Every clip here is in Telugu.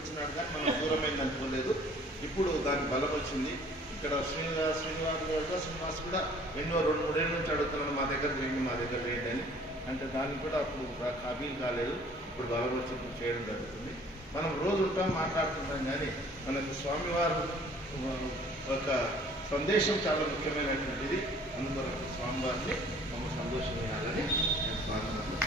ఇచ్చినాడు కానీ మనం దూరమైంది అనుకోలేదు. ఇప్పుడు దానికి బలం వచ్చింది. ఇక్కడ శ్రీనివాస్ శ్రీనివాస్ కూడా శ్రీనివాస్ కూడా ఎన్నో రెండు మూడేళ్ళ నుంచి అడుగుతున్నాను మా దగ్గర రండి మా దగ్గర లేండి అని. అంటే దానికి కూడా అప్పుడు కబీల్ కాలేదు. ఇప్పుడు బలం వచ్చి చేయడం జరుగుతుంది. మనం రోజు ఉంటాం మాట్లాడుతుంటాం కానీ మనకు స్వామివారు ఒక సందేశం చాలా ముఖ్యమైనటువంటిది. అందుకొరకు స్వామివారిని మమ్మల్ని సంతోషం చేయాలని నేను స్వామివారిని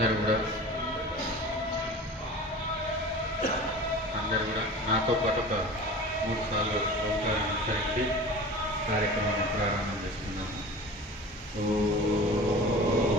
అందరు కూడా. అందరు కూడా. నాతో పాటు ఒక మూడు సార్లు ఓంకారం ఉచ్చరించి కార్యక్రమాన్ని ప్రారంభం చేస్తున్నాము ఓ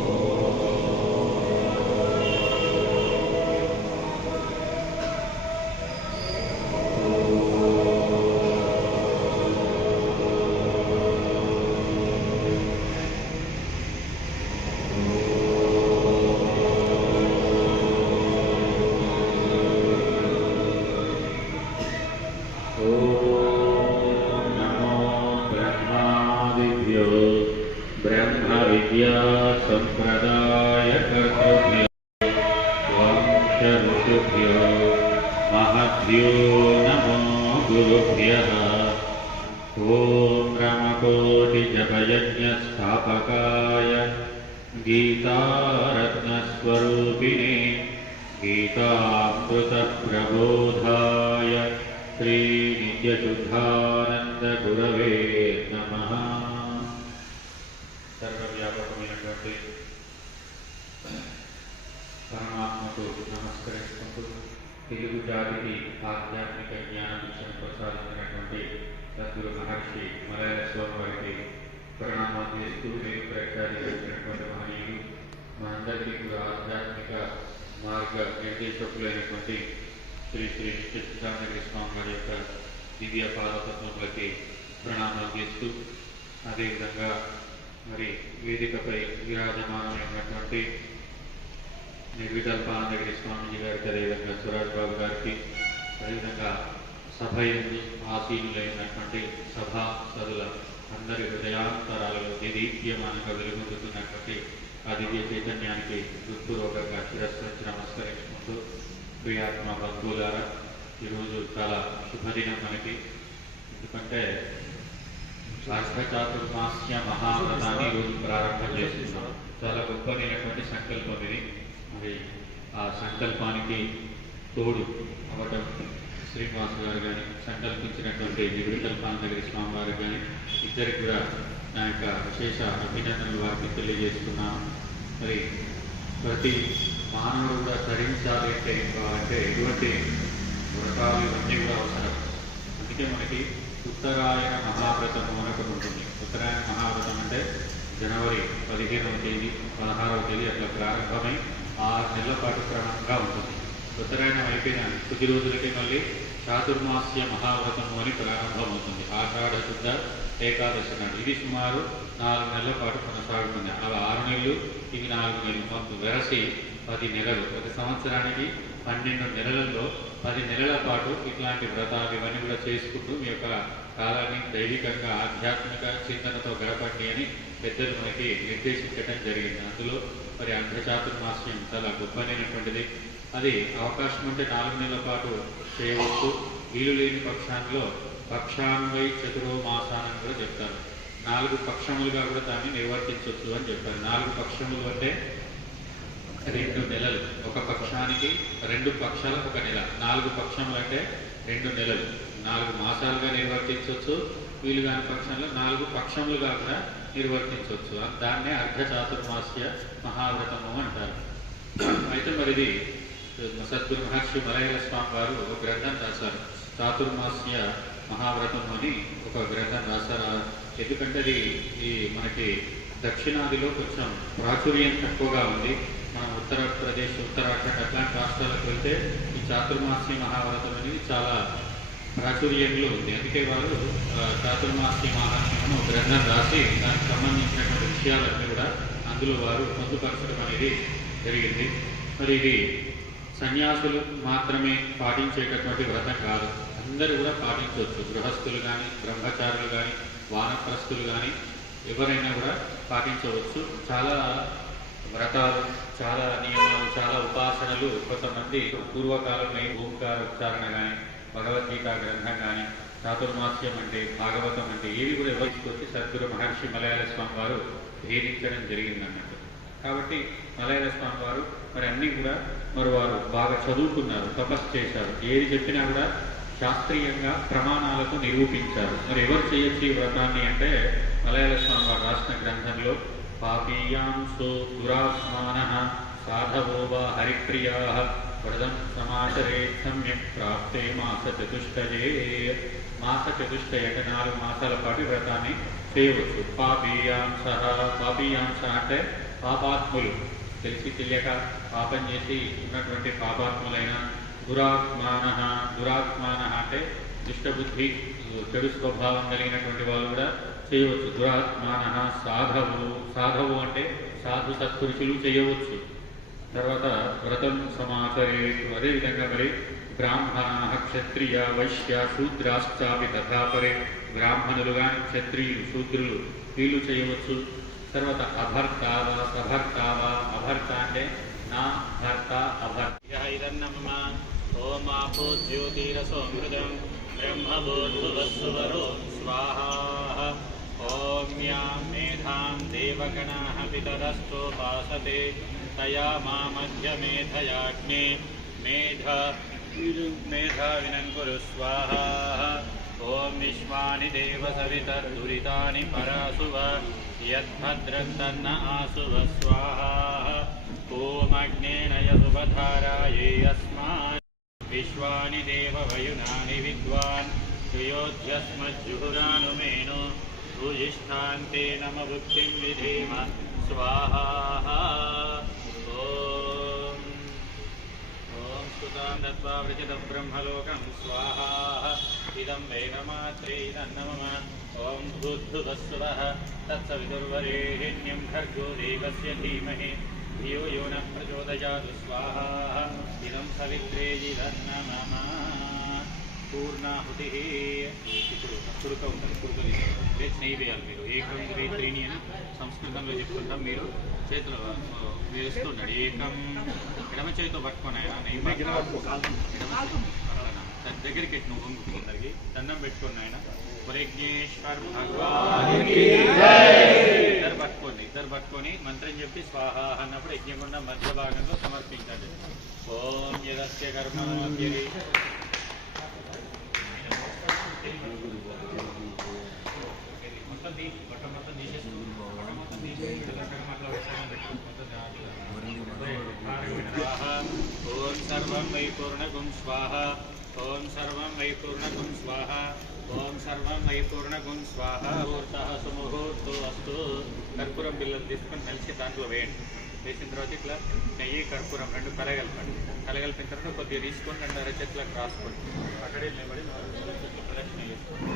वंशऋषिभ्यो महद्भ्यो नमो गुरुभ्यः। ॐ रमकोटिजपयज्ञस्थापकाय गीतारत्नस्वरूपिणे गीतामृतप्रबोधाय श्रीनित्यशुद्धानन्दगुरवे नमः సర్వవ్యాపకమైనటువంటి పరమాత్మకు నమస్కరించుకుంటూ తెలుగు జాతికి ఆధ్యాత్మిక జ్ఞానం ప్రసాదించినటువంటి సద్గురు మహర్షి మలయాళ స్వామి వారికి ప్రణామాలు చేస్తూ నేను ప్రఖ్యాతించినటువంటి మహనీయులు మనందరికీ కూడా ఆధ్యాత్మిక మార్గ నిర్దేశకులైనటువంటి శ్రీ శ్రీ నిత్యసిద్ధాంతగిరి స్వామి వారి యొక్క దివ్య పాదపద్మములకి ప్రణామాలు చేస్తూ అదేవిధంగా మరి వేదికపై విరాజమానమైనటువంటి నిర్వికల్పానందగిరి స్వామీజీ గారికి అదేవిధంగా సురాజ్ బాబు గారికి అదేవిధంగా సభ ఎందు ఆసీనులైనటువంటి సభా సదుల అందరి హృదయాంతరాలలో దీప్యమానంగా వెలుగొందుతున్నటువంటి ఆ దివ్య చైతన్యానికి హృత్పూర్వకంగా శిరస్సు నమస్కరించుకుంటూ ప్రియాత్మ బంధువులారా ఈరోజు చాలా శుభదినం మనకి. ఎందుకంటే చాతుర్మాస్య మహావ్రతాన్ని ఈరోజు ప్రారంభం చేస్తున్నాం. చాలా గొప్పనైనటువంటి సంకల్పం ఇది. మరి ఆ సంకల్పానికి తోడు అవటం శ్రీనివాస్ గారు కానీ సంకల్పించినటువంటి నివృతల్పానందగిరి స్వామి వారు కానీ ఇద్దరికి కూడా నా యొక్క విశేష అభినందనలు వారికి తెలియజేస్తున్నాను మరి ప్రతి మానవుడు కూడా తరించాలి అంటే అంటే ఎటువంటి వ్రతాలు ఇవన్నీ కూడా అవసరం. అందుకే మనకి ఉత్తరాయణ మహావ్రతం అని ఒకటి ఉంటుంది. ఉత్తరాయణ మహావ్రతం అంటే జనవరి పదిహేనవ తేదీ పదహారవ తేదీ అట్లా ప్రారంభమై ఆరు నెలల పాటు క్రమంగా ఉంటుంది. ఉత్తరాయణం అయిపోయిన కొద్ది రోజులకే మళ్ళీ చాతుర్మాస్య మహావ్రతము అని ప్రారంభమవుతుంది. ఆషాఢ శుద్ధ ఏకాదశి నాడు. ఇది సుమారు నాలుగు నెలల పాటు కొనసాగుతుంది. అలా ఆరు నెలలు ఇవి నాలుగు నెలలు. మొత్తం వెరసి పది నెలలు. ఒక సంవత్సరానికి పన్నెండు నెలలలో పది నెలల పాటు ఇట్లాంటి వ్రతాలు ఇవన్నీ కూడా చేసుకుంటూ మీ యొక్క కాలాన్ని దైవికంగా ఆధ్యాత్మిక చింతనతో గడపండి అని పెద్దలు మనకి నిర్దేశించడం జరిగింది. అందులో మరి అంధచాతుర్మాస్యం చాలా గొప్పనైనటువంటిది అది అవకాశం ఉంటే నాలుగు నెలల పాటు చేయవచ్చు. వీలు లేని పక్షాల్లో పక్షాన్వై చతురో మాసాన్ని కూడా చెప్తారు. నాలుగు పక్షములుగా కూడా దాన్ని నిర్వర్తించవచ్చు అని చెప్పారు. నాలుగు పక్షములు అంటే రెండు నెలలు. ఒక పక్షానికి రెండు పక్షాలకు ఒక నెల. నాలుగు పక్షములు అంటే రెండు నెలలు. నాలుగు మాసాలుగా నిర్వర్తించవచ్చు. వీలు కాని పక్షంలో నాలుగు పక్షములుగా కూడా నిర్వర్తించవచ్చు. దాన్నే అర్ధచాతుర్మాస్య మహావ్రతము అంటారు. అయితే మరి ఇది సద్గురు మహర్షి మలయాళ స్వామి వారు ఒక గ్రంథం రాశారు. చాతుర్మాస్య మహావ్రతం అని ఒక గ్రంథం రాశారు. ఎందుకంటే అది ఈ మనకి దక్షిణాదిలో కొంచెం ప్రాచుర్యం తక్కువగా ఉంది. మన ఉత్తరప్రదేశ్ ఉత్తరాఖండ్ అట్లాంటి రాష్ట్రాలకు వెళ్తే ఈ చాతుర్మాసి మహావ్రతం అనేది చాలా ప్రాచుర్యంలో ఉంది. అందుకే వారు చాతుర్మాసి మహాత్మ్యం ఒక గ్రంథం రాసి దానికి సంబంధించినటువంటి విషయాలన్నీ కూడా అందులో వారు పొందుపరచడం అనేది జరిగింది. మరి ఇది సన్యాసులు మాత్రమే పాటించేటటువంటి వ్రతం కాదు. అందరూ కూడా పాటించవచ్చు. గృహస్థులు కానీ బ్రహ్మచారులు కానీ వానప్రస్థులు కానీ ఎవరైనా కూడా పాటించవచ్చు. చాలా వ్రతాలు చాలా నియమాలు చాలా ఉపాసనలు కొంతమంది పూర్వకాలంలో ఓంకార ఉచ్చారణ కానీ భగవద్గీత గ్రంథం కానీ చాతుర్మాస్యం అంటే భాగవతం అంటే ఏవి కూడా ఎవరికి సద్గురు మహర్షి మలయాళ స్వామి వారు భేదించడం జరిగింది అన్నట్టు కాబట్టి మలయాళ స్వామి వారు మరి అన్నీ కూడా మరి వారు బాగా చదువుకున్నారు తపస్సు చేశారు. ఏది చెప్పినా కూడా శాస్త్రీయంగా ప్రమాణాలకు నిరూపించారు. మరి ఎవరు చేయొచ్చు ఈ వ్రతాన్ని అంటే మలయాళ స్వామి వారు రాసిన గ్రంథంలో పాపీయాంసో దురాత్మాన సాధవో వా హరిప్రియా వ్రతం సమాచరే సమ్యక్ ప్రాప్తే మాస చతుష్టయే. మాస చతుష్టయ నాలుగు మాసాల పాటు వ్రతాన్ని చేయవచ్చు. పాపీయాంస పాపీయాంస అంటే పాపాత్ములు. తెలిసి తెలియక పాపం చేసి ఉన్నటువంటి పాపాత్ములైన దురాత్మాన దురాత్మాన అంటే దుష్టబుద్ధి చెడు స్వభావం కలిగినటువంటి వాళ్ళు కూడా చేయవచ్చు. దురాత్మాన సాధవు సాధవు అంటే సాధు సత్పురుషులు చేయవచ్చు. తర్వాత వ్రతం సమాచరే అదేవిధంగా మరి బ్రాహ్మణ క్షత్రియ వైశ్య శూద్రాశ్చాపి తథాపరే బ్రాహ్మణులు కానీ క్షత్రియులు శూద్రులు వీళ్ళు చేయవచ్చు. తర్వాత అభర్తావా సభర్తావా అభర్త అంటే నా భర్త అభర్త. ఇదన్నమ్మ ఓమాపో జ్యోతిరసోమృతం ब्रह्मभूर्भुवस्सुवरो स्वाहा ॐ यां मेधां देवगणाः तया मामध्यमेधयाज्ञे मेधा मेधाविनं कुरु स्वाहा ॐ विश्वानि देवसवितर्दुरितानि परासुव यद्भद्रं तन्न आसुव स्वाहा। ॐ अग्नेन यदुपधारायै अस्मान् దేవవయునాని విద్వాన్ శ్రియోధ్యస్మజ్జుహురానుమేను భూయిష్ఠాంతే నమ బుద్ధిం విధేమ స్వాహా ఓం ఓం స్తుతాం దత్వా వృచితం బ్రహ్మలోకం స్వాహా ఇదం వేదమాత్రే ఇదన్నమమ ఓం భూద్భువస్సువః తత్సవిదుర్వరేణ్యం భర్గో దేవస్య ధీమహి ధియో న ప్రచోదయాతు స్వాహా ఇదం సవిత్రే ఇదన్నమమ పూర్ణాహుతి ఇప్పుడు కుడుక ఉంటుంది కుడుక వేసి నెయ్యి వేయాలి మీరు? ఏకం ద్వి త్రీని అని సంస్కృతంలో చెప్పుకుంటాం మీరు. చేతిలో ఆ, వేస్తున్నాడు ఏకం ఎడమ చేతితో పట్టుకొని ఆయన నెయ్యి. దగ్గరికి ఎట్టు నువ్వు దండం పెట్టుకుని ఆయన భగవాన్ పట్టుకొని మంత్రం చెప్పి స్వాహ అన్నప్పుడు యజ్ఞగుండ మధ్య భాగంలో సమర్పించాలి. ఓం యదస్య కర్మణోద్యరి మొత్తం బట్ట మొత్తం తీసేసి బట్ట మొత్తం తీసేసి అట్లా విషయం పెట్టు మొత్తం ఓం సర్వం వైపూర్ణగుం స్వాహ ఓం సర్వం వైపూర్ణగుం స్వాహ ఓం సర్వం వైపూర్ణగుం స్వాహ ఊర్త సుముహూర్తో అస్తు కర్పూరం బిల్లలు తీసుకొని కలిసి దాంట్లో వేయండి. వేసిన తర్వాత ఇట్లా నెయ్యి కర్పూరం రెండు కలగలపండి కలగలిపిన తర్వాత కొద్దిగా తీసుకొని రెండు అరచెట్లకు రాసుకోండి. అక్కడే నిలబడి నాలుగు చెట్లు ప్రదక్షిణ చేసుకోండి.